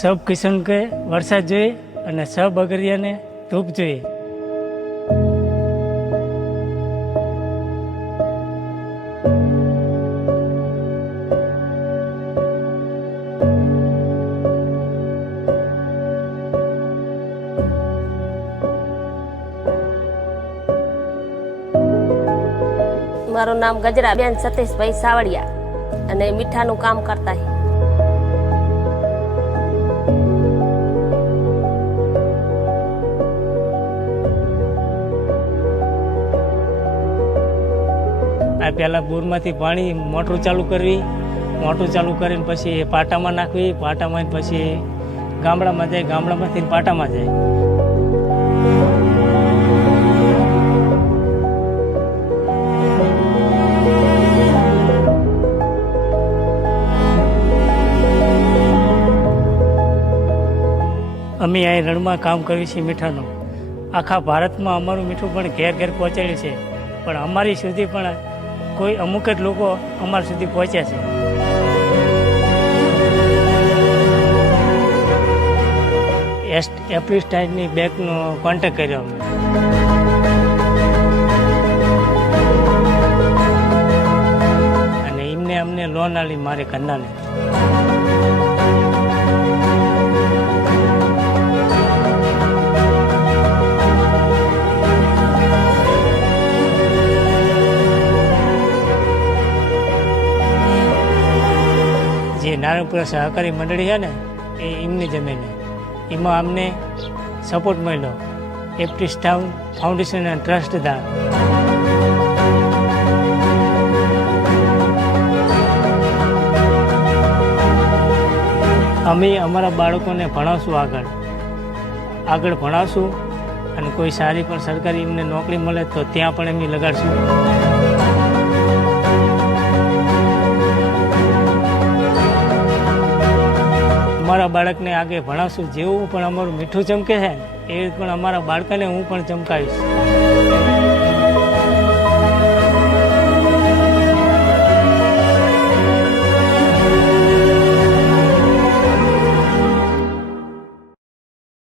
સબ કિશન કે વરસાદ જોઈએ અને સબ અગરિયાને ધૂપ જોઈએ. મારું નામ ગજરાબેન સતીશભાઈ સાવડિયા અને મીઠાનું કામ કરતા હે. આ પહેલાં બોરમાંથી પાણી મોટરું ચાલુ કરવી, મોટરું ચાલુ કરીને પછી એ પાટામાં નાખવી, પાટામાં પછી ગામડામાં જાય, ગામડામાંથી પાટામાં જાય. અમે અહીં રણમાં કામ કરીએ છીએ મીઠાનું. આખા ભારતમાં અમારું મીઠું પણ ઘેર ઘેર પહોંચાડ્યું છે, પણ અમારી સુધી પણ કોઈ અમુક જ લોકો અમારા સુધી પહોંચ્યા છે. એપ્લિસ્ટાઇનની બેંકનો કોન્ટેક્ટ કર્યો અમે. અને એમને અમને લોન આપી મારે ઘરનાને. જે નારણપુરા સહકારી મંડળી છે ને એ એમની જમીન, એમાં અમને સપોર્ટ મળ્યો. એપ્ટિસ ટાઉન ફાઉન્ડેશન અને ટ્રસ્ટ દ્વારા. અમે અમારા બાળકોને ભણાવશું, આગળ ભણાવશું અને કોઈ સારી પણ સરકારી એમને નોકરી મળે તો ત્યાં પણ એમને લગાડશું. અમારા બાળકને આગળ ભણાવશું. જેવું પણ અમારું મીઠું ચમકે છે એ પણ અમારા બાળકને હું પણ ચમકાવીશ.